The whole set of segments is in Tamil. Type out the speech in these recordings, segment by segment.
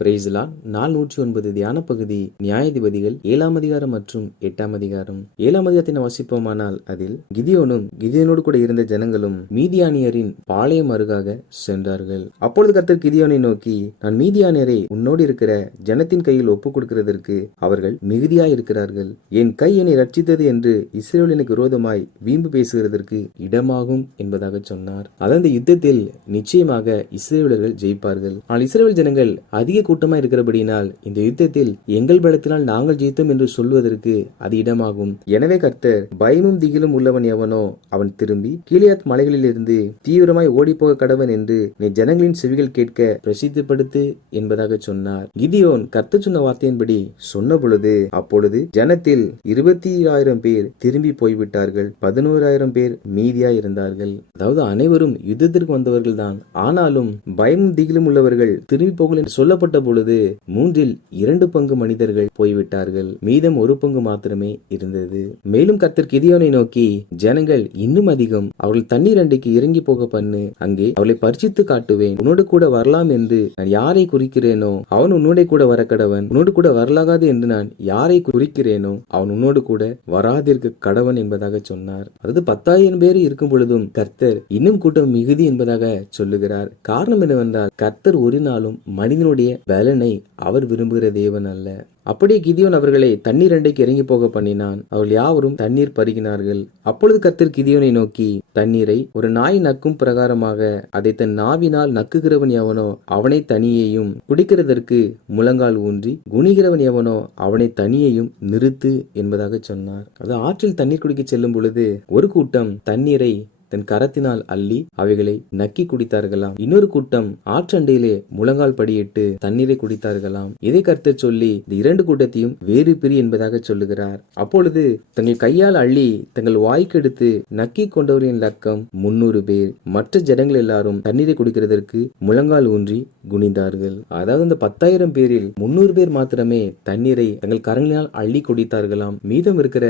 பிரைஸ்லார்ட். நாள் 109 தியான பகுதி நியாயாதிபதிகள் 7ஆம் அதிகாரம் மற்றும் 8ஆம் அதிகாரம். 7ஆம் அதிகாரத்தினை வாசிப்போமானால் அதில் கிதியோனோடு கூட இருந்த ஜனங்களும் மீதியானியரின் பாளையம் அருகாக சென்றார்கள். அப்பொழுது கர்த்தர் கிதியோனை நோக்கி, நான் மீதியானியரை உன்னோடு இருக்கிற ஜனத்தின் கையில் ஒப்புக் கொடுக்கிறதற்கு அவர்கள் மிகுதியாயிருக்கிறார்கள். என் கை என்னை ரட்சித்தது என்று இஸ்ரவேலுக்கு விரோதமாய் வீம்பு பேசுகிறதற்கு இடமாகும் என்பதாக சொன்னார். அந்த யுத்தத்தில் நிச்சயமாக இஸ்ரவேலர்கள் ஜெயிப்பார்கள். ஆனால் இஸ்ரவேல் ஜனங்கள் அதிக கூட்டமா இருக்கிறபடியினால் இந்த யுத்தத்தில் எங்கள் பலத்தினால் நாங்கள் ஜெயித்தோம் என்று சொல்வதற்கு அது இடமாகும். எனவே கர்த்தர், பயமும் திகிலும் உள்ளவன் எவனோ அவன் திரும்பி கீலேயாத் மலைகளிலிருந்து தீவிரமாய் ஓடிப்போக கடவன் என்று நீ ஜனங்களின் செவிகள் கேட்க பிரசித்தப்படுத்து என்பதாக சொன்னார். கிதியோன் கர்த்தர் சொன்ன வார்த்தையின்படி சொன்ன பொழுது அப்பொழுது ஜனத்தில் 20,000 பேர் திரும்பி போய்விட்டார்கள். 11,000 பேர் மீதியாய் இருந்தார்கள். அதாவது அனைவரும் யுத்தத்திற்கு வந்தவர்கள் தான். ஆனாலும் பயமும் திகிலும் உள்ளவர்கள் திரும்பி போகல் என்று சொல்லப்பட்ட பொழுது 2/3 பங்கு மனிதர்கள் போய்விட்டார்கள். மீதம் 1 பங்கு மாத்திரமே இருந்தது. மேலும் கர்த்தர் கிதியோனை நோக்கி, ஜனங்கள் இன்னும் அதிகம், அவர்கள் தண்ணீர் அண்டைக்கு இறங்கி போக பண்ணு, அங்கே அவளை பரிசித்து காட்டுவேன். உன்னோடு கூட வரலாம் என்று நான் யாரை குறிக்கிறேனோ அவன் உன்னோட கூட வர கடவன். உன்னோடு கூட வரலாகாது என்று நான் யாரை குறிக்கிறேனோ அவன் உன்னோடு கூட வராதிருக்க கடவன் என்பதாக சொன்னார். அதாவது 10,000 பேர் இருக்கும் பொழுதும் கர்த்தர் இன்னும் கூட்டம் மிகுதி என்பதாக சொல்லுகிறார். காரணம் என்னவென்றால் கர்த்தர் ஒரு நாளும் மனிதனுடைய பலனை அவர் விரும்புகிற தேவன் அல்ல. அப்படியே கிதியோன் அவர்களை தண்ணீர் அண்டைக்கு இறங்கி போக பண்ணினான். அவர்கள் யாவரும் தண்ணீர் பருகினார்கள். அப்பொழுது கர்த்தர் கிதியோனை நோக்கி, தண்ணீரை ஒரு நாய் நக்கும் பிரகாரமாக அதை தன் நாவினால் நக்குகிறவன் எவனோ அவனை தனியையும், குடிக்கிறதற்கு முழங்கால் ஊன்றி குனிகிறவன் எவனோ அவனை தனியையும் நிறுத்து என்பதாக சொன்னார். அது ஆற்றில் தண்ணீர் குடிக்க செல்லும் பொழுது ஒரு கூட்டம் தண்ணீரை தன் கரத்தினால் அள்ளி அவைகளை நக்கி குடித்தார்களாம். இன்னொரு கூட்டம் ஆற்றண்டையிலே முழங்கால் படியிட்டு தண்ணீரை குடித்தார்களாம். இதை கர்த்தர் சொல்லி இந்த 2 கூட்டத்தையும் வேறு பிரி என்பதாக சொல்லுகிறார். அப்பொழுது தங்கள் கையால் அள்ளி தங்கள் வாய்க்கெடுத்து நக்கி கொண்டவர்களின் லக்கம் 300 பேர். மற்ற ஜனங்கள் எல்லாரும் தண்ணீரை குடிக்கிறதற்கு முழங்கால் ஊன்றி குனிந்தார்கள். அதாவது இந்த 10,000 பேரில் 300 பேர் மாத்திரமே தண்ணீரை தங்கள் கரங்களினால் அள்ளி குடித்தார்களாம். மீதம் இருக்கிற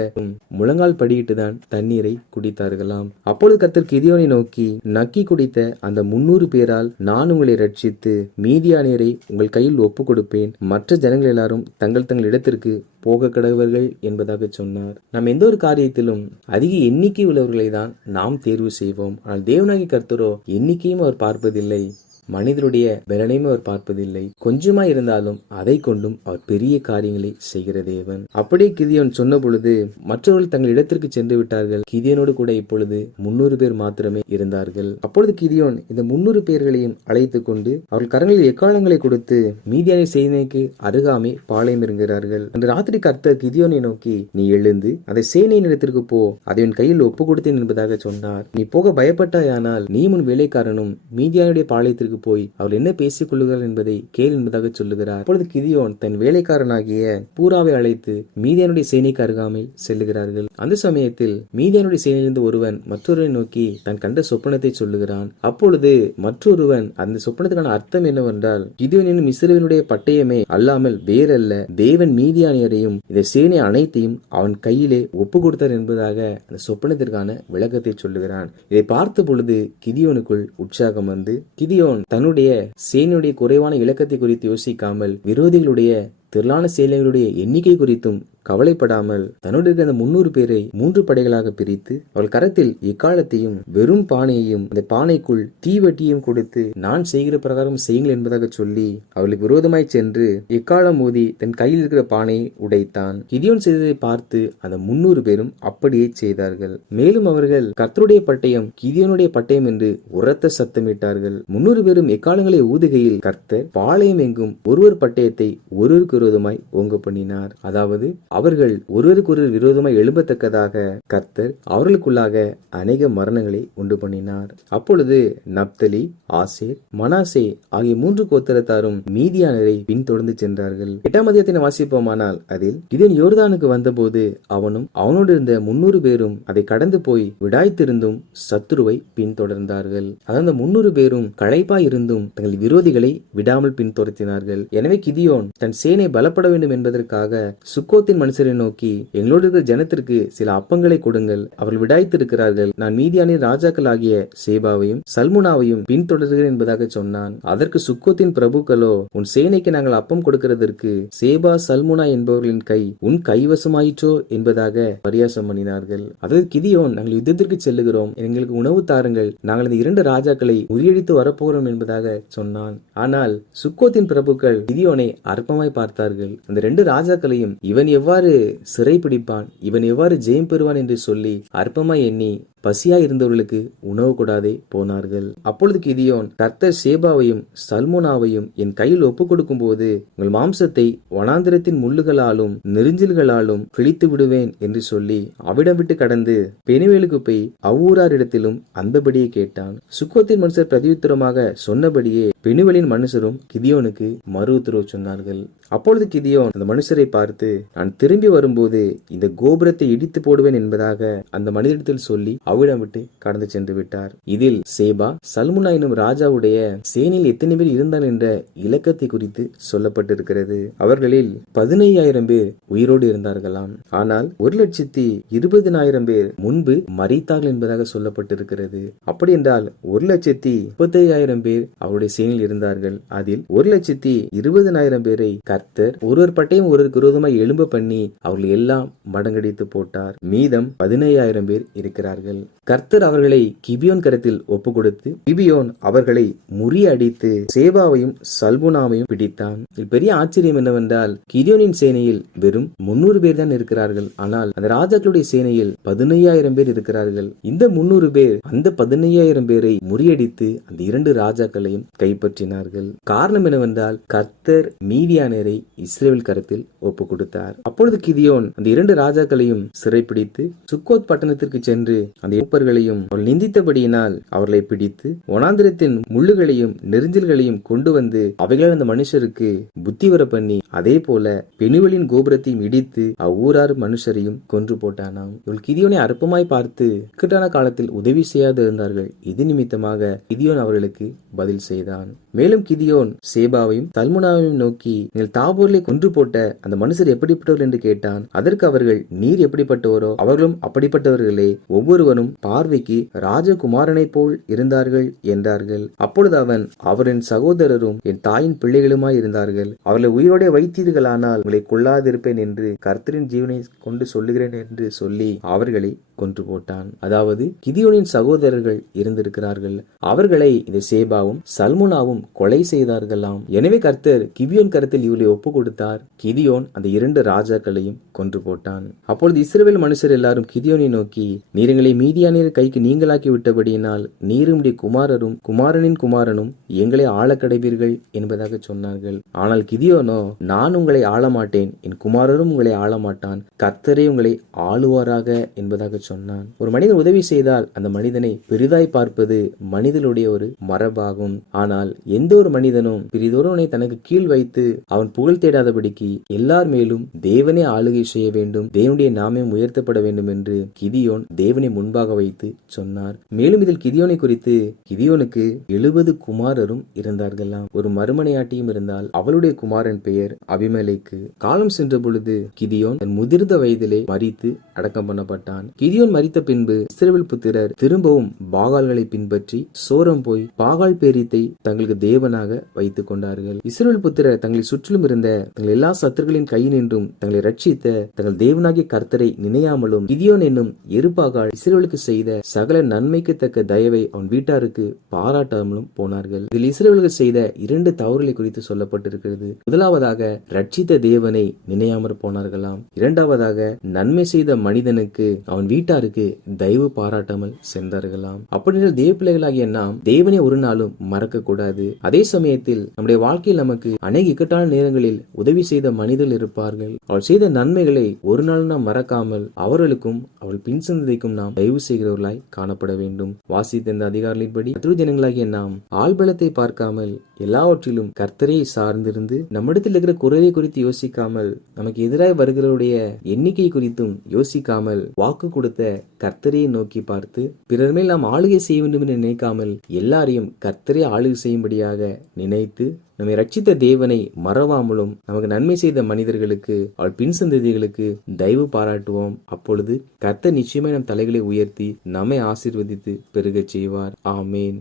முழங்கால் படியிட்டு தான் தண்ணீரை குடித்தார்களாம். அப்பொழுது கர்த்தர் கிதியோனை நோக்கி, நக்கி குடித்த அந்த 300 பேரால் நான் உங்களை ரட்சித்து மீதியானியரை உங்கள் கையில் ஒப்பு கொடுப்பேன். மற்ற ஜனங்கள் எல்லாரும் தங்கள் இடத்திற்கு போக கடவர்கள் என்பதாக சொன்னார். நாம் எந்த ஒரு காரியத்திலும் அதிக எண்ணிக்கை உள்ளவர்களை தான் நாம் தேர்வு செய்வோம். ஆனால் தேவனாகிய கர்த்தரோ எண்ணிக்கையும் அவர் பார்ப்பதில்லை, மனிதனுடைய பலனையும் அவர் பார்ப்பதில்லை. கொஞ்சமா இருந்தாலும் அதை கொண்டும் அவர் பெரிய காரியங்களை செய்கிற தேவன். அப்படியே கிதியோன் சொன்ன பொழுது மற்றவர்கள் தங்கள் இடத்திற்கு சென்று விட்டார்கள். கிதியோனோடு கூட இப்பொழுது 300 பேர் மாத்திரமே இருந்தார்கள். அப்பொழுது கிதியோன் இந்த 300 பேர்களையும் அழைத்து கொண்டு அவர்கள் கரங்களில் எக்காலங்களை கொடுத்து மீதியான சேனைக்கு அருகாமே பாளையம் இறங்குகிறார்கள். அன்று ராத்திரி கர்த்தர் கிதியோனை நோக்கி, நீ எழுந்து அந்த சேனையின் இடத்திற்கு போ, அதை உன் கையில் ஒப்பு கொடுத்தேன் என்பதாக சொன்னார். நீ போக பயப்பட்டாயானால் நீ உன் வேலைக்காரனும் மீதியானுடைய பாளையத்திற்கு போய் அவர்கள் என்ன பேசிக் கொள்ளுகிறார் என்பதை கேள் என்பதாக சொல்லுகிறார். அப்பொழுது கிதியோன் தன் வேலைக்காரனாகிய பூராவை அழைத்து மீதியானுடைய சேனைக்கு அருகாமையில் செல்லுகிறார்கள். அந்த சமயத்தில் மீதியானுடைய சேனையிலிருந்து ஒருவன் மற்றொருவரை நோக்கி தன் கண்ட சொப்பனத்தை சொல்லுகிறான். அப்பொழுது மற்றொருவன் அந்த சொப்பனத்துக்கான அர்த்தம் என்னவென்றால், கிதியோன் என்னும் இஸ்ரவேலுடைய பட்டயமே அல்லாமல் வேறல்ல, தேவன் மீதியானியரையும் இந்த சேனை அனைத்தையும் அவன் கையிலே ஒப்பு கொடுத்தார் என்பதாக அந்த சொப்பனத்திற்கான விளக்கத்தை சொல்லுகிறான். இதை பார்த்த பொழுது கிதியோனுக்குள் உற்சாகம் வந்து, கிதியோன் தன்னுடைய சேனையுடைய குறைவான இலக்கத்தை குறித்து யோசிக்காமல் விரோதிகளுடைய திரளான சேனைகளுடைய எண்ணிக்கை குறித்தும் கவலைப்படாமல் தன்னோடு இருக்கிற அந்த 300 பேரை 3 படைகளாக பிரித்து அவள் கரத்தில் எக்காலத்தையும் வெறும் பானையையும் அந்த பானைக்குள் தீவட்டியையும் கொடுத்து நான் செய்கிற பிரகாரம் செய்யுங்கள் என்பதாக சொல்லி அவளுக்கு விரோதமாய் சென்று எக்காலம் மோதி தன் கையில் இருக்கிற பானையை உடைத்தான். கிதியோன் செய்ததை பார்த்து அந்த 300 பேரும் அப்படியே செய்தார்கள். மேலும் அவர்கள் கர்த்தருடைய பட்டயம் கிதியோனுடைய பட்டயம் என்று உரத்த சத்தமிட்டார்கள். 300 பேரும் எக்காலங்களை ஊதுகையில் கர்த்தர் பாளையம் எங்கும் ஒருவர் பட்டயத்தை ஒருவருக்கு விரோதமாய் ஓங்க பண்ணினார். அதாவது அவர்கள் ஒருவருக்கொருவர் விரோதமாய் எழும்பத்தக்கதாக கர்த்தர் அவர்களுக்குள்ளாக அநேக மரணங்களை உண்டு பண்ணினார். அப்பொழுது நப்தலி, ஆசேர், மனாசே ஆகிய 3 கோத்திரத்தாரும் மீதியானரை பின்தொடர்ந்து சென்றார்கள். 8ஆம் அதிகாரத்தை வாசிப்போமானால் அதில் கிதியோன் யோர்தானுக்கு வந்தபோது அவனும் அவனோடு இருந்த 300 பேரும் அதை கடந்து போய் விடாய்த்திருந்தும் சத்துருவை பின்தொடர்ந்தார்கள். அதாவது 300 பேரும் களைப்பாய் இருந்தும் தங்கள் விரோதிகளை விடாமல் பின்தொடர்த்தினார்கள். எனவே கிதியோன் தன் சேனை சேனை பலப்பட வேண்டும் என்பதற்காக சுக்கோத்தின் மனுஷரை நோக்கி, எங்களோடு இருக்கிற ஜனத்திற்கு சில அப்பங்களை கொடுங்கள், அவர்கள் விடாய்த்திருக்கிறார்கள், நான் மீதியானின் ராஜாக்கள் ஆகிய சேபாவையும் சல்முனாவையும் பின்தொடர்கிறேன் என்பதாக சொன்னான். அதற்கு சுக்கோத்தின் பிரபுக்களோ, உன் சேனைக்கு நாங்கள் அப்பம் கொடுக்கிறதற்கு சேபா சல்முனா என்பவர்களின் கை உன் கைவசமாயிற்றோ என்பதாக பரியாசம் பண்ணினார்கள். அதாவது கிதியோன், நாங்கள் யுத்தத்திற்கு செல்லுகிறோம், எங்களுக்கு உணவு தாருங்கள், நாங்கள் இந்த 2 ராஜாக்களை முறியடித்து வரப்போகிறோம் என்பதாக சொன்னான். ஆனால் சுக்கோத்தின் பிரபுக்கள் கிதியோனை அற்பமாய் பார்த்தார்கள். அந்த 2 ராஜாக்களையும் இவன் எவ்வாறு சிறை பிடிப்பான், இவன் எவ்வாறு ஜெயம் பெறுவான் என்று சொல்லி அற்பமாய் எண்ணி பசியாய் இருந்தவர்களுக்கு உணவு கூடாதே போனார்கள். அப்பொழுது கிதியோன், கர்த்தர் சேபாவையும் சல்முனாவையும் என் கையில் ஒப்புக் கொடுக்கும் போது உங்கள் மாம்சத்தை வனாந்திரத்தின் முள்ளுகளாலும் நெரிஞ்சில்களாலும் கிழித்து விடுவேன் என்று சொல்லி அவிடம் விட்டு கடந்து பெனுவேலுக்கு போய் அவ்வூராரிடத்திலும் அந்தபடியே கேட்டான். சுக்கோத்தின் மனுஷர் பிரதியுத்தரமாக சொன்னபடியே பெனுவேலின் மனுஷரும் கிதியோனுக்கு மறு உத்தரவு சொன்னார்கள். அப்பொழுது கிதியோன் அந்த மனுஷரை பார்த்து, நான் திரும்பி வரும்போது இந்த கோபுரத்தை இடித்து போடுவேன் என்பதாக அந்த மனிதத்தில் சொல்லி அவ்விடம் விட்டு கடந்து சென்று விட்டார். இதில் சேபா சல்முனா எனும் ராஜாவுடைய சேனையில் எத்தனை பேர் இருந்தார் என்ற இலக்கத்தை குறித்து சொல்லப்பட்டிருக்கிறது. அவர்களில் 15,000 பேர் உயிரோடு இருந்தார்களாம். ஆனால் 1,20,000 பேர் முன்பு மரித்தார்கள் என்பதாக சொல்லப்பட்டிருக்கிறது. அப்படி என்றால் 1,35,000 பேர் அவருடைய சேனையில் இருந்தார்கள். அதில் 1,20,000 பேரை கர்த்தர் ஒருவர் பட்டையும் ஒருவருக்கு விரோதமாய் எழும்ப பண்ணி அவர்கள் எல்லாம் மடங்கடித்து போட்டார். மீதம் 15,000 பேர் இருக்கிறார்கள். கர்த்தர் அவர்களை கிபியோன் கரத்தில் ஒப்பு கொடுத்து கிபியோன் அவர்களை முறியடித்து சேபாவையும் சல்முனாவையும் பிடித்தான். பெரிய ஆச்சரியம் என்னவென்றால், கிதியோனின் சேனையில் வெறும் 300 பேர் தான் இருக்கிறார்கள். ஆனால் அந்த ராஜாக்களுடைய சேனையில் 15,000 பேர் இருக்கிறார்கள். இந்த 300 பேர் அந்த 15,000 பேரை முறியடித்து அந்த 2 ராஜாக்களையும் கைப்பற்றினார்கள். காரணம் என்னவென்றால், கர்த்தர் மீதியானரை இஸ்ரவேல் கரத்தில் ஒப்பு கொடுத்தார். அப்பொழுது கிதியோன் அந்த 2 ராஜாக்களையும் சிறைப்பிடித்து சுக்கோத் பட்டணத்திற்கு சென்று அந்த மூப்பர்களையும் அவர்கள் நிந்தித்தபடியினால் அவர்களை பிடித்து வனாந்திரத்தின் முள்ளுகளையும் நெரிஞ்சில்களையும் கொண்டு வந்து அவைகளால் அந்த மனுஷருக்கு புத்தி வர பண்ணி, அதே போல பெனுவேலின் கோபுரத்தையும் இடித்து அவ்வூரார் மனுஷரையும் கொன்று போட்டானாம். இவள் கிதியோனை அற்பமாய் பார்த்து இக்கட்டான காலத்தில் உதவி செய்யாது இருந்தார்கள். இது நிமித்தமாக கிதியோன் அவர்களுக்கு பதில் செய்தான். மேலும் கிதியோன் சேபாவையும் சல்முனாவையும் நோக்கி, நீங்கள் தாபோரிலே கொன்று போட்ட அந்த மனுஷர் எப்படிப்பட்டவர்கள் என்று கேட்டான். அதற்கு அவர்கள், நீர் எப்படிப்பட்டவரோ அவர்களும் அப்படிப்பட்டவர்களே, ஒவ்வொருவரும் பார்வைக்கு ராஜகுமாரனைப் போல் இருந்தார்கள் என்றார்கள். அப்பொழுது அவன், அவரின் சகோதரரும் என் தாயின் பிள்ளைகளுமாய் இருந்தார்கள், அவர்களை உயிரோட வைத்தீர்களானால் உங்களை கொள்ளாதிருப்பேன் என்று கர்த்தரின் ஜீவனை கொண்டு சொல்லுகிறேன் என்று சொல்லி அவர்களை கொன்று போட்டான். அதாவது கிதியோனின் சகோதரர்கள் இருந்திருக்கிறார்கள். அவர்களை இந்த சேபாவும் சல்முனாவும் கொலை செய்தார்களாம். எனவே கர்த்தர் கிபியோன் கரத்தில் இவர்களை ஒப்பு கொடுத்தார். கிதியோன் அந்த 2 ராஜாக்களையும் கொன்று போட்டான். அப்பொழுது இஸ்ரவேல் மனுஷர் எல்லாரும் கிதியோனை நோக்கி, நீர் எங்களை மீதியானியர் கைக்கு நீங்களாக்கி விட்டபடியினால் நீரும் குமாரரும் குமாரனின் குமாரனும் எங்களை ஆளக்கடைவீர்கள் என்பதாக சொன்னார்கள். ஆனால் கிதியோனோ, நான் உங்களை ஆளமாட்டேன், என் குமாரரும் உங்களை ஆளமாட்டான், கர்த்தரே உங்களை ஆளுவாராக என்பதாக சொன்னான். ஒரு மனிதன் உதவி செய்தால் அந்த மனிதனை பெரிதாய் பார்ப்பது மனிதனுடைய ஒரு மரபாகும். ஆனால் எந்த ஒரு மனிதனும் பிரிதொருவனை தனக்கு கீழ் வைத்து அவன் புகழ் தேடாதபடிக்கு எல்லார் மேலும் தேவனே ஆளுகை செய்ய வேண்டும், தேவனுடைய நாமம் உயர்த்தப்பட வேண்டும் என்று கிதியோன் தேவனை முன்பாக வைத்து சொன்னார். மேலும் இதில் கிதியோனை குறித்து, கிதியோனுக்கு 70 குமாரரும் இருந்தார்களாம். ஒரு மறுமனையாட்டியும் இருந்தால். அவளுடைய குமாரன் பெயர் அபிமெலேக்கு. காலம் சென்ற பொழுது கிதியோன் தன் முதிர்ந்த வயதிலே மரித்து அடக்கம் பண்ணப்பட்டான். கிதியோன் மரித்த பின்பு இஸ்ரவேல் புத்திரர் திரும்பவும் பாகால்களை பின்பற்றி சோரம் போய் பாகால் பேரித்தை தங்களுக்கு தேவனாக வைத்துக் கொண்டார்கள். இஸ்ரவேல் புத்திரர் தங்களை சுற்றிலும் இருந்த தங்கள் எல்லா சத்துருக்களின் கையினின்றும் தங்களை ரட்சித்த தங்கள் தேவனாகிய கர்த்தரை நினையாமலும் கிதியோன் என்னும் எருபாகால் இஸ்ரவேலுக்கு செய்த சகல நன்மைக்கு தக்க தயவை அவன் வீட்டாருக்கு பாராட்டாமலும் போனார்கள். இதில் இஸ்ரவேலுக்கு செய்த 2 தவறுகளை குறித்து சொல்லப்பட்டிருக்கிறது. முதலாவதாக ரட்சித்த தேவனை நினையாமற் போனார்களாம். இரண்டாவதாக நன்மை செய்த மனிதனுக்கு அவன் வீட்டாருக்கு தயவு பாராட்டாமல் சென்றார்களாம். அப்படின்ற தேவ பிள்ளைகளாகிய நாம் தேவனை ஒரு நாளும் மறக்க கூடாது. அதே சமயத்தில் நம்முடைய வாழ்க்கையில் நமக்கு அநேக இக்கட்டான நேரங்களில் உதவி செய்த மனிதர்கள் இருப்பார்கள். அவள் செய்த நன்மைகளை ஒரு நாள் நாம் மறக்காமல் அவர்களுக்கும் அவள் பின் சந்ததிக்கும் நாம் தயவு செய்கிறவர்களாய் காணப்பட வேண்டும். வாசித்த இந்த அதிகாரங்களின்படி ஜனங்களாகிய நாம் ஆள்பலத்தை பார்க்காமல் எல்லாவற்றிலும் கர்த்தரை சார்ந்திருந்து நம்மிடத்தில் இருக்கிற குறைவை குறித்து யோசிக்காமல், நமக்கு எதிராக வருகிறவருடைய எண்ணிக்கை குறித்தும் யோசிக்காமல், வாக்கு கொடுத்த கர்த்தரையை நோக்கி பார்த்து, பிறர் மேல் நாம் ஆளுகை செய்ய வேண்டும் என்று நினைக்காமல் எல்லாரையும் கர்த்தரை ஆளுகை செய்யும்படியாக நினைத்து, நம்மை ரட்சித்த தேவனை மறவாமலும் நமக்கு நன்மை செய்த மனிதர்களுக்கு, அவள் பின் சந்ததிகளுக்கு தயவு பாராட்டுவோம். அப்பொழுது கர்த்தர் நிச்சயமாய் நம் தலைகளை உயர்த்தி நம்மை ஆசீர்வதித்து பெருகச் செய்வார். ஆமேன்.